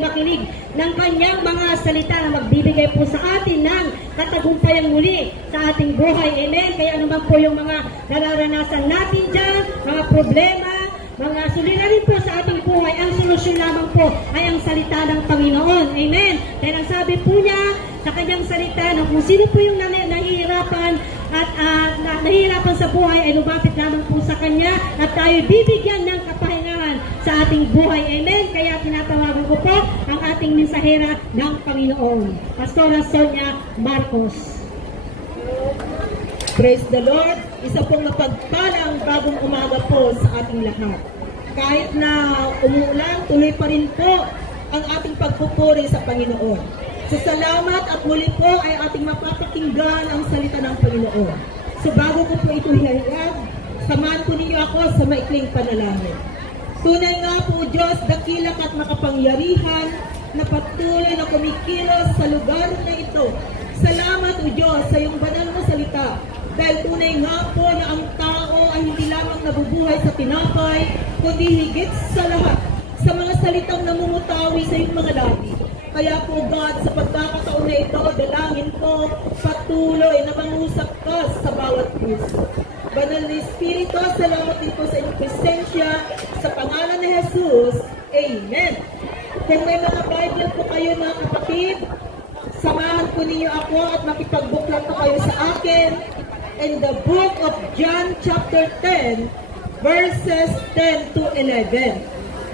makinig ng kanyang mga salita na magbibigay po sa atin ng katagumpayang muli sa ating buhay. Amen. Kaya naman po yung mga nararanasan natin dyan, mga problema, mga suliranin po sa ating buhay, ang solusyon lamang po ay ang salita ng Panginoon. Amen. Dahil ang sabi po niya sa kanyang salita na kung sino po yung nahihirapan at nahihirapan sa buhay ay lumapit lamang po sa kanya at tayo bibigyan ng kapahingahan sa ating buhay. Amen. Kaya tinatawagan ko po ang ating mensahera ng Panginoon, Pastora Sonia Marcos. Praise the Lord. Isa pong mapagpalang bagong umaga po sa ating lahat. Kahit na umuulan, tuloy pa rin po ang ating pagpupuri sa Panginoon. So salamat at muli po ay ating mapapakinggan ang salita ng Panginoon. So bago ko po ito ihayag, samahan po ninyo ako sa maikling panalangin. Tunay nga po Diyos, dakilang at makapangyarihan na patuloy na kumikilos sa lugar na ito. Salamat o Diyos sa iyong banal na salita. Dahil tunay nga po na ang tao ay hindi lamang nabubuhay sa tinapay, kundi higit sa lahat sa mga salitang namumutawi sa iyong mga labi. Kaya po God, sa pagkakataon na ito, dalangin ko patuloy na mangusap ka sa bawat puso. Banal na Espiritu, salamat din po sa inyong presensya sa pangalan ni Jesus. Amen. Kung may mga Bible po kayo mga kapatid, samahan po ninyo ako at makipagbuklat po kayo sa akin in the book of John chapter 10 verses 10 to 11.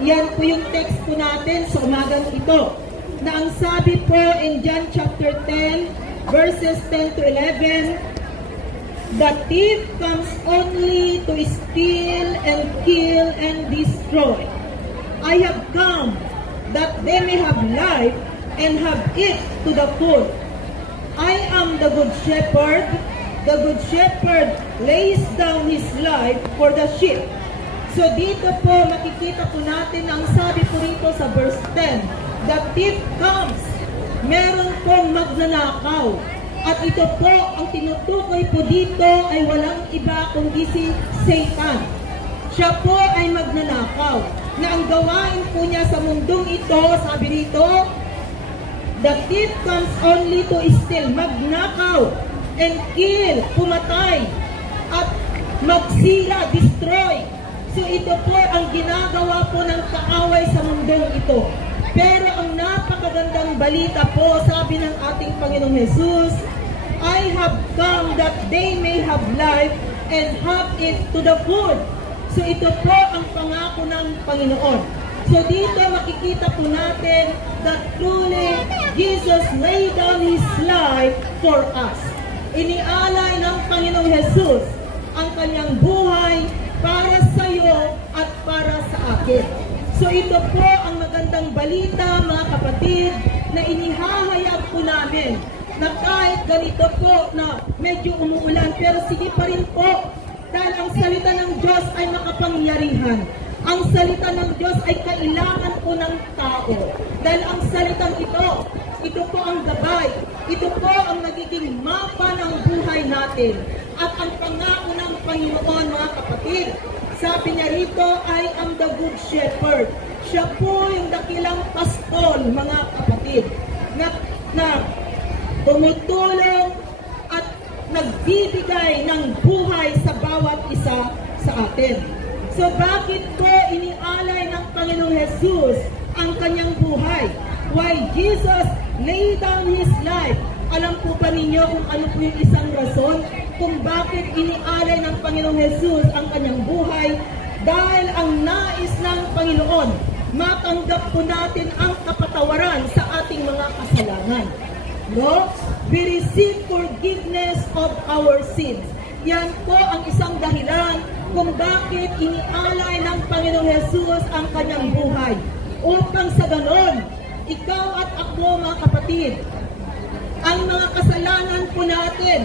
Yan po yung text po natin sa umagang ito. Na ang sabi po in John chapter 10 verses 10 to 11, the thief comes only to steal and kill and destroy. I have come that they may have life and have it to the full. I am the good shepherd. The good shepherd lays down his life for the sheep. So dito po makikita po natin ang sabi po rito sa verse 10. The thief comes. Meron pong magnanakaw. At ito po, ang tinutukoy po dito ay walang iba kundi si Satan. Siya po ay magnanakaw. Na ang gawain po niya sa mundong ito, sabi dito, the thief comes only to steal, magnakaw, and kill, pumatay, at magsira, destroy. So ito po ang ginagawa po ng kaaway sa mundong ito. Pero ang napakagandang balita po, sabi ng ating Panginoong Jesus, I have come that they may have life and have it to the full. So ito po ang pangako ng Panginoon. So dito makikita po natin that truly Jesus laid down His life for us. Inialay ng Panginoong Jesus ang kanyang buhay para sa iyo at para sa akin. So ito po ang magandang balita mga kapatid na inihahayag po namin na kahit ganito po na medyo umuulan pero sige pa rin po dahil ang salita ng Diyos ay makapangyarihan. Ang salita ng Diyos ay kailangan po ng tao. Dahil ang salitang ito po ang gabay. Ito po ang nagiging mapa ng buhay natin. At ang pangako ng Panginoon, mga kapatid, sabi niya rito, I am the good shepherd. Siya po yung dakilang pastol, mga kapatid, na tumutulong at nagbibigay ng buhay sa bawat isa sa atin. So bakit po inialay ng Panginoong Jesus ang kanyang buhay? Why Jesus laid down His life? Alam po ba ninyo kung ano po yung isang rason kung bakit inialay ng Panginoong Jesus ang kanyang buhay? Dahil ang nais ng Panginoon, matanggap po natin ang kapatawaran sa ating mga kasalanan. No? We receive forgiveness of our sins. Yan po ang isang dahilan kung bakit inialay ng Panginoong Jesus ang kanyang buhay. Upang sa ganon, ikaw at ako mga kapatid, ang mga kasalanan po natin,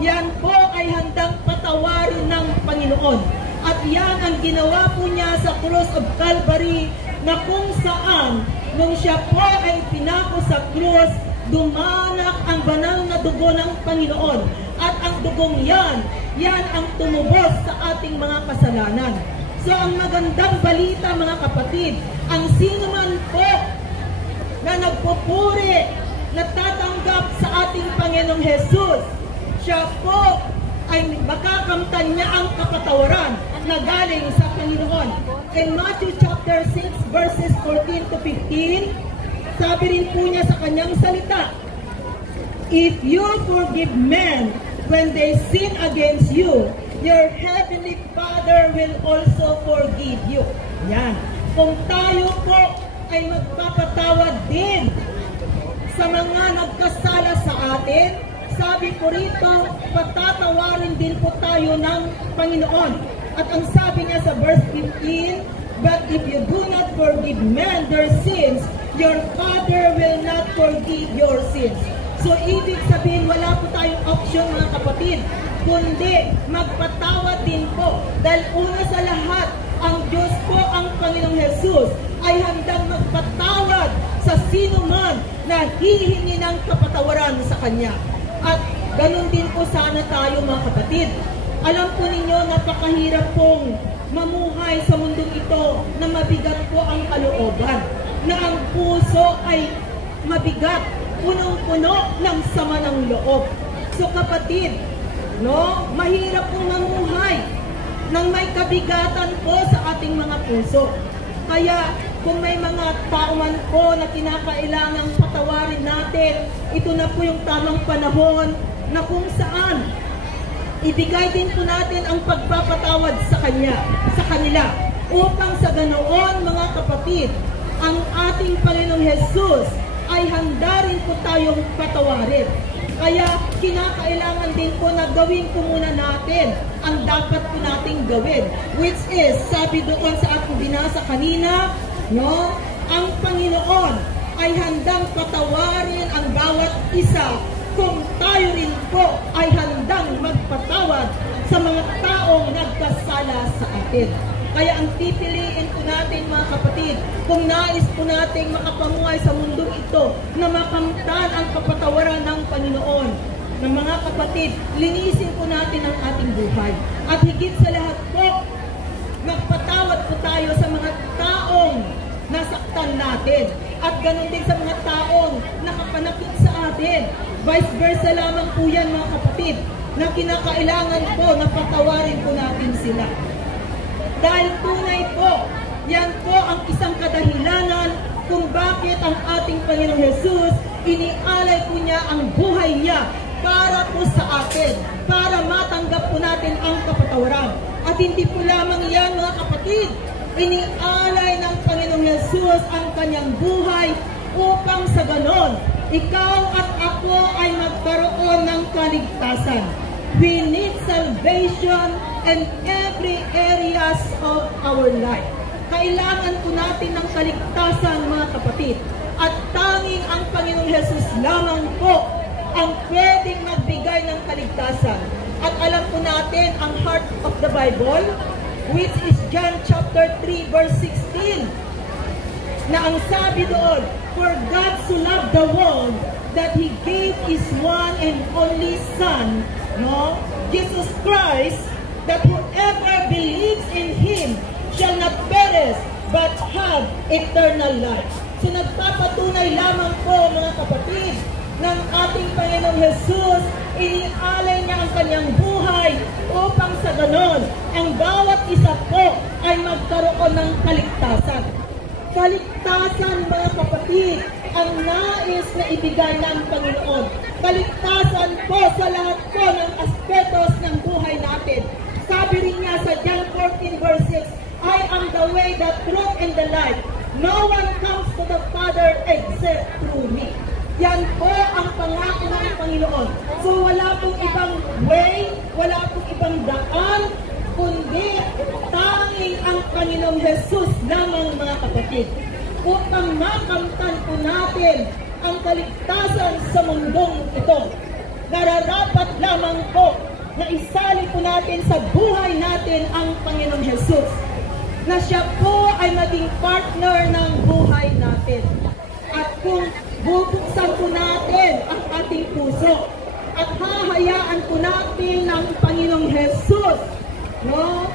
yan po ay handang patawarin ng Panginoon. At yan ang ginawa po niya sa Cross of Calvary na kung saan, nung siya po ay pinako sa cross, dumanak ang banal na dugo ng Panginoon. At ang dugong yan ang tumubos sa ating mga kasalanan. So ang magandang balita mga kapatid, ang sino man po pagpupuri na tatanggap sa ating Panginoong Jesus. Siya po ay makakamtan niya ang kapatawaran na galing sa Panginoon. In Matthew chapter 6 verses 14 to 15, sabi rin po niya sa kanyang salita, "If you forgive men when they sin against you, your heavenly Father will also forgive you." Yan. Kung tayo po ay magpapatawad din sa mga nagkasala sa atin, sabi po rito, patatawarin din po tayo ng Panginoon. At ang sabi niya sa verse 15, "But if you do not forgive men their sins, your Father will not forgive your sins." So, ibig sabihin, wala po tayong option mga kapatid, kundi magpatawad din po. Dahil una sa lahat, ang Diyos po, ang Panginoong Jesus, ay handang magpatawad sa sino man na hihingi ng kapatawaran sa Kanya. At ganun din po sana tayo mga kapatid. Alam po ninyo, napakahirap pong mamuhay sa mundong ito na mabigat po ang kalooban, na ang puso ay mabigat, punong-puno ng sama ng loob. So kapatid, no, mahirap pong mamuhay nang may kabigatan po sa ating mga puso. Kaya kung may mga tao man po na kinakailangang patawarin natin, ito na po yung tamang panahon na kung saan ibigay din po natin ang pagpapatawad sa kanila, upang sa ganoon mga kapatid, ang ating Panginoong Jesus ay handa rin po tayong patawarin. Kaya kinakailangan din po na gawin po muna natin ang dapat po nating gawin, which is, sabi doon sa ating binasa kanina, no, ang Panginoon ay handang patawarin ang bawat isa kung tayo rin po ay handang magpatawad sa mga taong nagkasala sa atin. Kaya ang pipiliin po natin mga kapatid, kung nais po nating makapamuhay sa mundong ito na makamtan ang kapatawaran ng Panginoon, ng mga kapatid, linisin po natin ang ating buhay. At higit sa lahat po, magpatawad po tayo sa mga taong nasaktan natin. At ganun din sa mga taong nakapanakit sa atin. Vice versa lamang po yan mga kapatid, na kinakailangan po na patawarin po natin sila. Dahil tunay po, yan po ang isang kadahilanan kung bakit ang ating Panginoong Jesus, inialay po niya ang buhay niya para po sa atin, para matanggap po natin ang kapatawaran. At hindi po lamang yan mga kapatid, inialay ng Panginoong Jesus ang kanyang buhay upang sa ganon, ikaw at ako ay magkaroon ng kaligtasan. We need salvation in every areas of our life. Kailangan po natin ng kaligtasan mga kapatid. At tanging ang Panginoong Jesus lamang po ang pwedeng magbigay ng kaligtasan. At alam po natin ang heart of the Bible, which is John chapter 3 verse 16, na ang sabi doon, "For God so loved the world that He gave His one and only Son, no, Jesus Christ, that whoever believes in Him shall not perish but have eternal life." So nagpapatunay lamang po mga kapatid ng ating Panginoong Jesus, inialay niya ang kanyang buhay upang sa ganon, ang bawat isa po ay magkaroon ng kaligtasan. Kaligtasan mga kapatid, ang nais na ibigay ng Panginoon. Kaligtasan po sa lahat po ng aspetos ng buhay natin. Sabi rin niya sa John 14 verse 6, "I am the way, the truth, and the life. No one comes to the Father except through me." Yan po ang pangako ng Panginoon. So wala pong ibang way, wala pong ibang daan, kundi tanging ang Panginoong Jesus lamang mga kapatid. Upang makamtan po natin ang kaligtasan sa mundong ito, nararapat lamang po na isali po natin sa buhay natin ang Panginoong Jesus, na siya po ay maging partner ng buhay natin. At kung bubuksan po natin ang ating puso at hahayaan po natin ng Panginoong Jesus, no,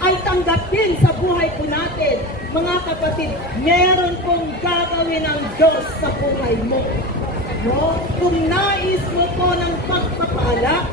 ay tanggapin sa buhay po natin, mga kapatid, meron pong gagawin ng Diyos sa buhay mo. No? Kung nais mo po ng pagpapala,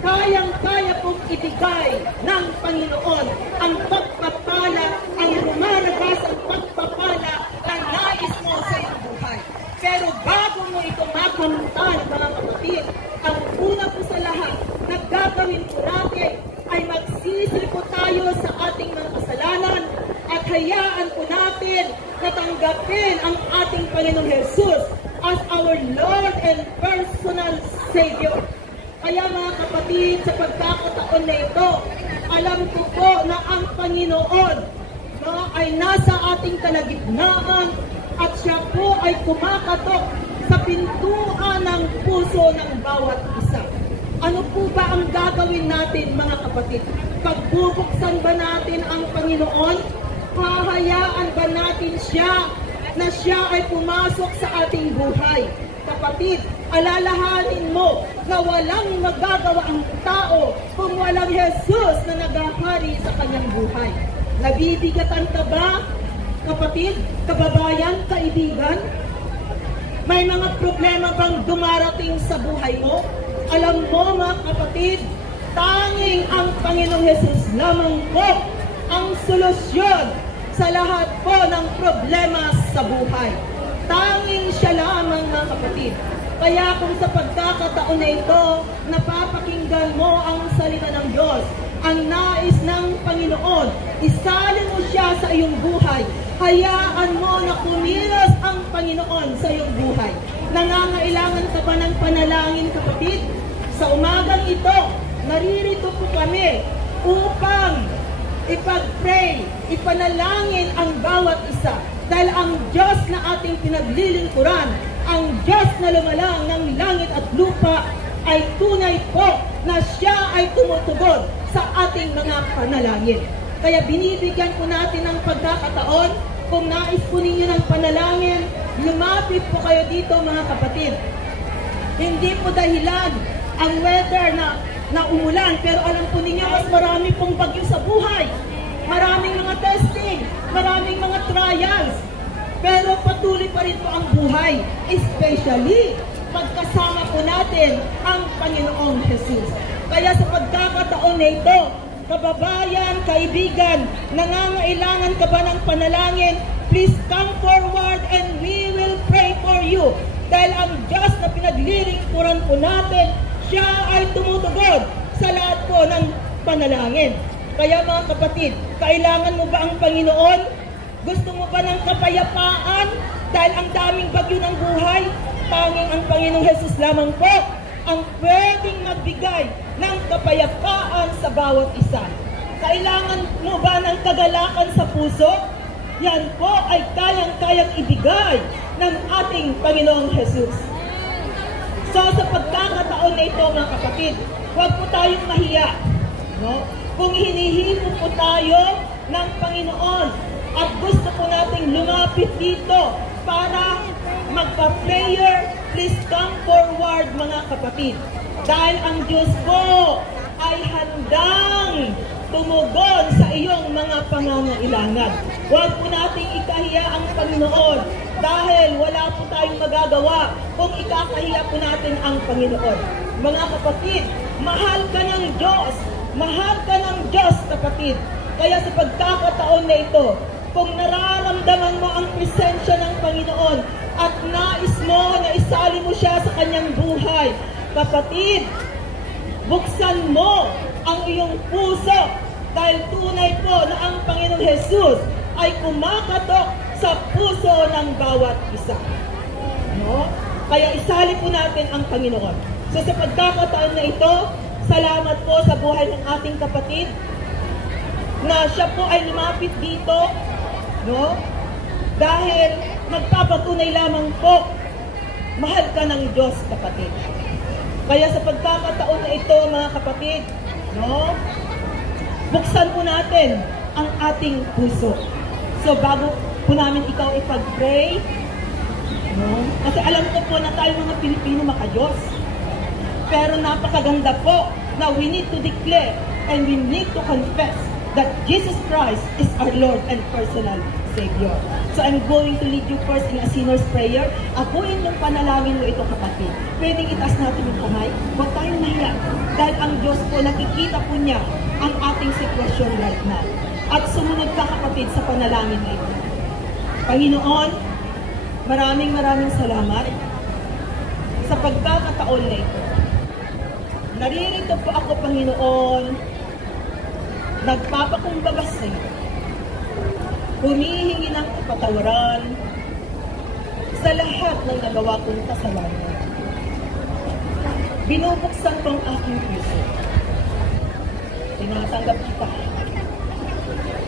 kayang-kaya pong ibigay ng Panginoon ang pagpapala, ang lumalabas ang pagpapala na nais mo sa iyong buhay. Pero bago mo ito makamtan, mga kapatid, ang una po sa lahat na gagawin po natin ay magsisi po tayo sa ating mga kasalanan at hayaan po natin na tanggapin ang ating Panginoong Jesus as our Lord and personal Savior. Kaya mga kapatid, sa pagkakataon na ito, alam ko po na ang Panginoon ay nasa ating kalagitnaan at siya po ay kumakatok sa pintuan ng puso ng bawat isa. Ano po ba ang gagawin natin, mga kapatid? Pagbubuksan ba natin ang Panginoon? Hahayaan ba natin siya na siya ay pumasok sa ating buhay? Kapatid, alalahanin mo na walang magagawa ang tao kung walang Jesus na naghahari sa kanyang buhay. Nabibigatan ka ba, kapatid, kababayan, kaibigan? May mga problema bang dumarating sa buhay mo? Alam mo, mga kapatid, tanging ang Panginoong Jesus lamang po ang solusyon sa lahat po ng problema sa buhay. Tanging siya lamang, mga kapatid. Kaya kung sa pagkakataon na ito, napapakinggan mo ang salita ng Diyos, ang nais ng Panginoon, isalin mo siya sa iyong buhay. Hayaan mo na kumilos ang Panginoon sa iyong buhay. Nangangailangan ka ba ng panalangin, kapatid? Sa umagang ito, naririto po kami upang ipag-pray, ipanalangin ang bawat isa. Dahil ang Diyos na ating pinaglilingkuran, ang Diyos na lumalang ng langit at lupa, ay tunay po na siya ay tumutugod sa ating mga panalangin. Kaya binibigyan po natin ng pagkakataon, kung nais po ninyo ng panalangin, lumapit po kayo dito, mga kapatid. Hindi po dahilan ang weather na umulan, pero alam po ninyo, mas marami pong bagyo sa buhay. Maraming mga testing, maraming mga trials, pero patuloy pa rin po ang buhay, especially pagkasama po natin ang Panginoong Jesus. Kaya sa pagkakataon na ito, kababayan, kaibigan, nangangailangan ka ba ng panalangin? Please come forward and we will pray for you. Dahil ang Diyos na pinaglilingkuran po natin, siya ay tumutugod sa lahat po ng panalangin. Kaya mga kapatid, kailangan mo ba ang Panginoon? Gusto mo ba ng kapayapaan? Dahil ang daming bagyo ng buhay, tanging ang Panginoong Jesus lamang po ang pwedeng magbigay ng kapayapaan sa bawat isa. Kailangan mo ba ng kagalakan sa puso? Yan po ay kayang-kayang ibigay ng ating Panginoong Jesus. So sa pagkakataon na ito, mga kapatid, huwag po tayong mahiya. No? Kung hinihimo po tayo ng Panginoon at gusto po nating lumapit dito para magpa-prayer, please come forward, mga kapatid. Dahil ang Diyos po ay handang tumugon sa iyong mga pangangailangan. Huwag po nating ikahiya ang Panginoon dahil wala po tayong magagawa kung ikakahiya po natin ang Panginoon. Mga kapatid, mahal ka ng Diyos. Mahal ka ng Diyos, kapatid. Kaya sa pagkakataon na ito, kung nararamdaman mo ang presensya ng Panginoon at nais mo na isali mo siya sa kanyang buhay, kapatid, buksan mo ang iyong puso dahil tunay po na ang Panginoong Jesus ay kumakatok sa puso ng bawat isa. No? Kaya isali po natin ang Panginoon. So sa pagkakataon na ito, salamat po sa buhay ng ating kapatid na siya po ay lumapit dito, no? Dahil nagpapatunay lamang po, mahal ka ng Diyos, kapatid. Kaya sa pagkakataon na ito, mga kapatid, no? Buksan po natin ang ating puso. So bago po namin ikaw ipag-pray, no? Kasi alam ko po na tayo mga Pilipino makayos. Pero napakaganda po na we need to declare and we need to confess that Jesus Christ is our Lord and personal Savior. So I'm going to lead you first in a sinner's prayer. Abuin yung panalangin mo ito, kapatid. Pwedeng itaas natin yung kamay. Huwag tayong nahiya. Dahil ang Diyos po, nakikita po niya ang ating sitwasyon right now. At sumunod ka, kapatid, sa panalangin na ito. Panginoon, maraming salamat sa pagkakataon na ito. Naririto po ako, Panginoon, nagpapakumbaga sa iyo. Humihingi ng kapatawaran sa lahat ng nagawa kong kasalanan. Binubuksan ko ang aking puso. Tinatanggap kita,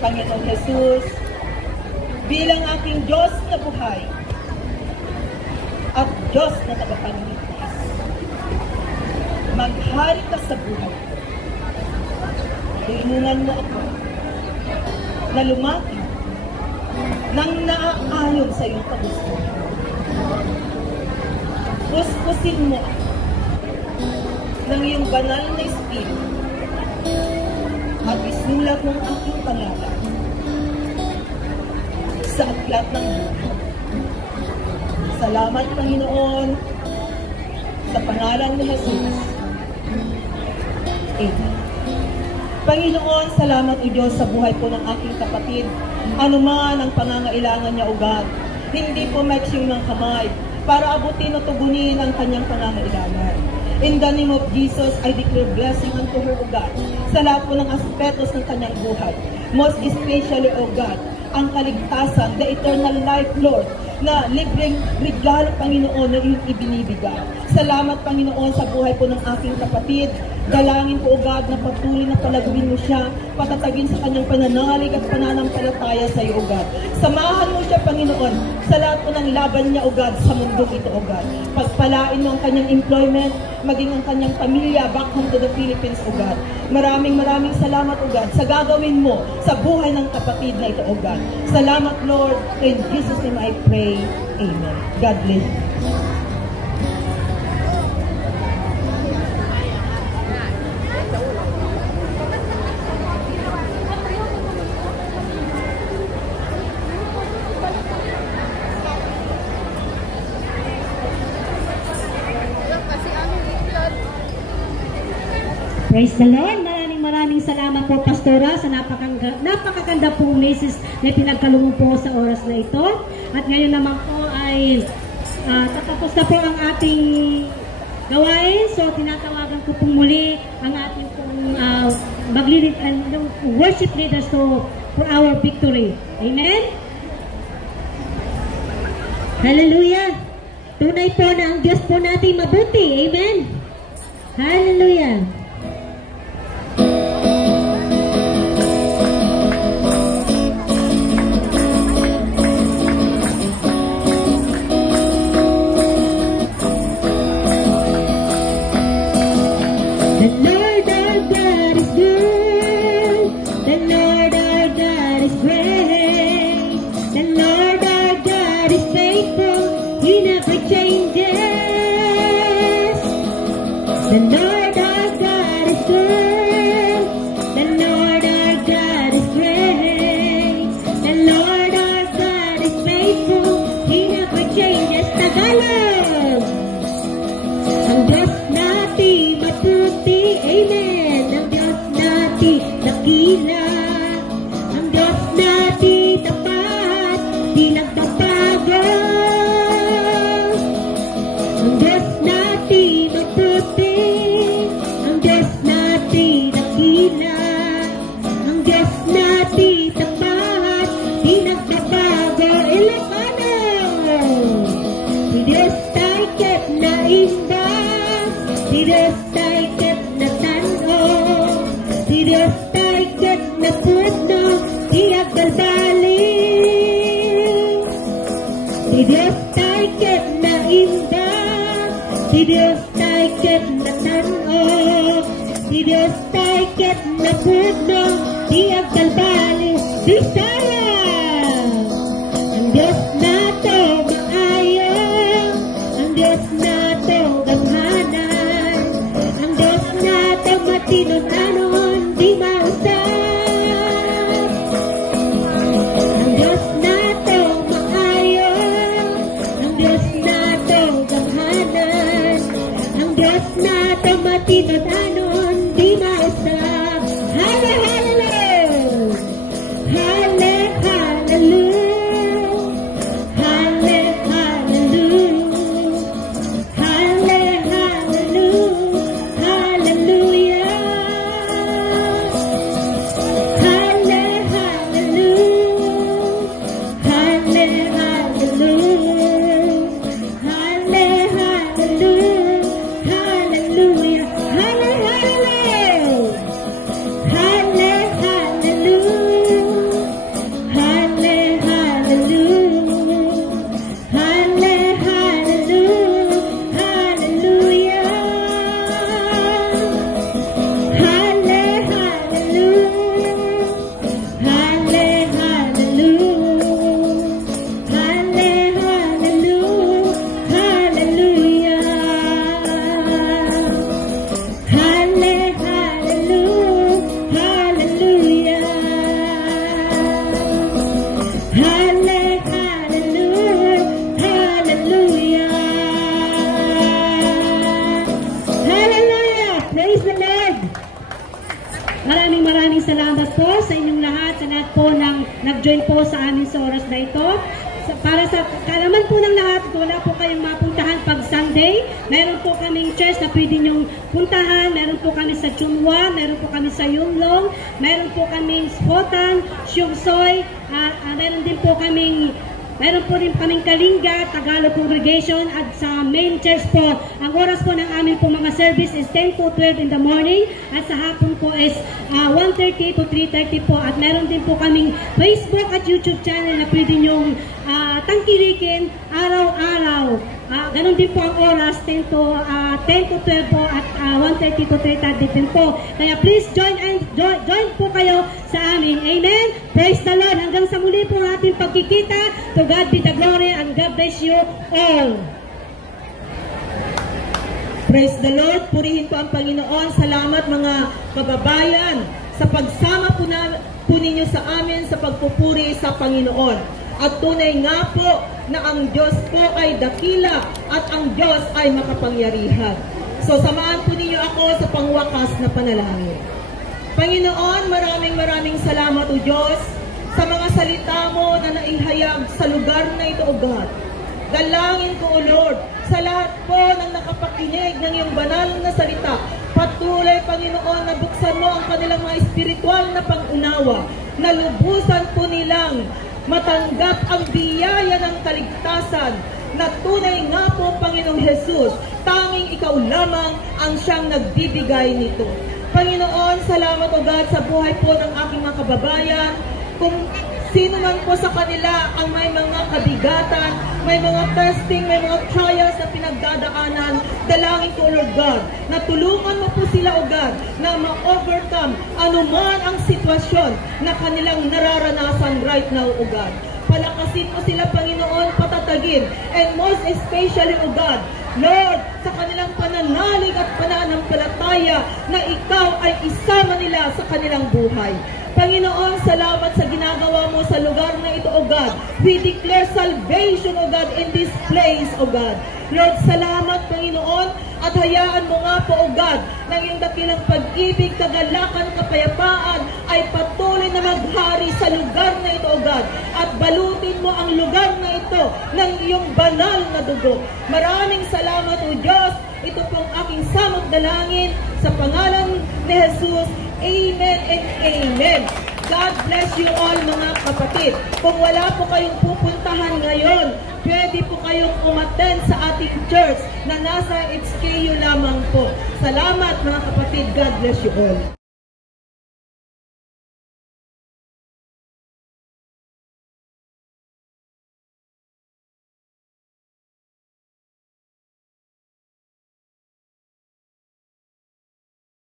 Panginoon Jesus, bilang aking Diyos na buhay at Diyos na tagapagligtas. Maghari ka sa buhay. Tulungan mo ako na lumaki nang naaayon sa iyong kagustuhan. Puspusin mo ako ng iyong banal na espiritu at isulat ng aking pangalan sa aklat ng buhay. Salamat, Panginoon, sa pangalan ni Jesus. Amen. Panginoon, salamat o Diyos sa buhay po ng aking kapatid. Ano man ang pangangailangan niya, O God, hindi po maiksing ng kamay para abutin o tugunin ang kanyang pangangailangan. In the name of Jesus, I declare blessing unto her, O God, sa lahat po ng aspetos ng kanyang buhay. Most especially, O God, ang kaligtasan, the eternal life, Lord, na libreng regalo, Panginoon, na iyong ibinibigay. Salamat, Panginoon, sa buhay po ng aking kapatid. Dalangin po, O God, na patuloy na palaguin mo siya, patatagin sa kanyang pananalig at pananampalataya sa iyo, O God. Samahan mo siya, Panginoon, sa lahat po ng laban niya, O God, sa mundong ito, O God. Pagpalain mo ang kanyang employment, maging ang kanyang pamilya back home to the Philippines, O God. Maraming salamat, O God, sa gagawin mo sa buhay ng kapatid na ito, O God. Salamat, Lord. In Jesus' name I pray. Amen. God bless you. Praise the Lord. Maraming salamat po, Pastora, sa napakaganda pong message na pinagkalungan po sa oras na ito. At ngayon naman po ay tatapos na po ang ating gawain. So, tinatawagan ko pong muli ang ating pong worship leaders for our victory. Amen? Hallelujah! Tunay po na ang Diyos po natin mabuti. Amen? Hallelujah! Ang Diyos na rin po sa amin sa oras na ito. Para sa kalaman po ng lahat, wala po kayong mapuntahan pag Sunday. Meron po kaming church na pwede nyong puntahan. Meron po kami sa Chunwa, meron po kami sa Yunlong, meron po kaming Spotan, Siugsoy, meron din po kaming Kalinga, Tagalog Congregation, at sa main church po, ang oras po ng amin po mga service is 10 to 12 in the morning, at sa hapon po is 1:30 to 3:30 po, at meron din po kaming Facebook at YouTube channel na pwede nyong tangkilikin araw-araw. Ganon din po ang oras, 10 to 12 po, at 1:30 to 3:30 din po. Kaya please join po kayo sa amin. Amen? Praise the Lord. Hanggang sa muli po ang ating pagkikita. To God be the glory and God bless you all. Praise the Lord. Purihin po ang Panginoon. Salamat mga kababayan sa pagsama po ninyo sa amin sa pagpupuri sa Panginoon. At tunay nga po na ang Diyos po ay dakila at ang Diyos ay makapangyarihan. So samahan po ninyo ako sa pangwakas na panalangin. Panginoon, maraming salamat o Diyos sa mga salita mo na naihayag sa lugar na ito o God. Dalangin ko o Lord sa lahat po ng nakapakinig ng iyong banal na salita. Patuloy Panginoon na buksan mo ang kanilang mga espiritual na pangunawa na lubusan po nilang matanggap ang biyaya ng kaligtasan na tunay nga po, Panginoong Jesus, tanging ikaw lamang ang siyang nagbibigay nito. Panginoon, salamat o God sa buhay po ng aking mga kababayan. Kung sino man po sa kanila ang may mga kabigatan, may mga testing, may mga trials na pinagdadaanan, dalangin ko, Lord God, na tulungan mo po sila, O God, na ma-overcome anuman ang sitwasyon na kanilang nararanasan right now, O God. Palakasin mo sila, Panginoon, patatagin, and most especially, O God, Lord, sa kanilang pananalig at pananampalataya na ikaw ay isama nila sa kanilang buhay. Panginoon, salamat sa ginagawa mo sa lugar na ito, O God. We declare salvation, O God, in this place, O God. Lord, salamat, Panginoon, at hayaan mo nga po, O God, ng iyong dakilang pag-ibig, kagalakan, kapayapaan, ay patuloy na maghari sa lugar na ito, O God. At balutin mo ang lugar na ito ng iyong banal na dugo. Maraming salamat, O Diyos. Ito pong aking samot dalangin sa pangalan ni Jesus. Amen and amen. God bless you all mga kapatid. Kung wala po kayong pupuntahan ngayon, pwede po kayong umattend sa ating church na nasa HKU lamang po. Salamat mga kapatid. God bless you all.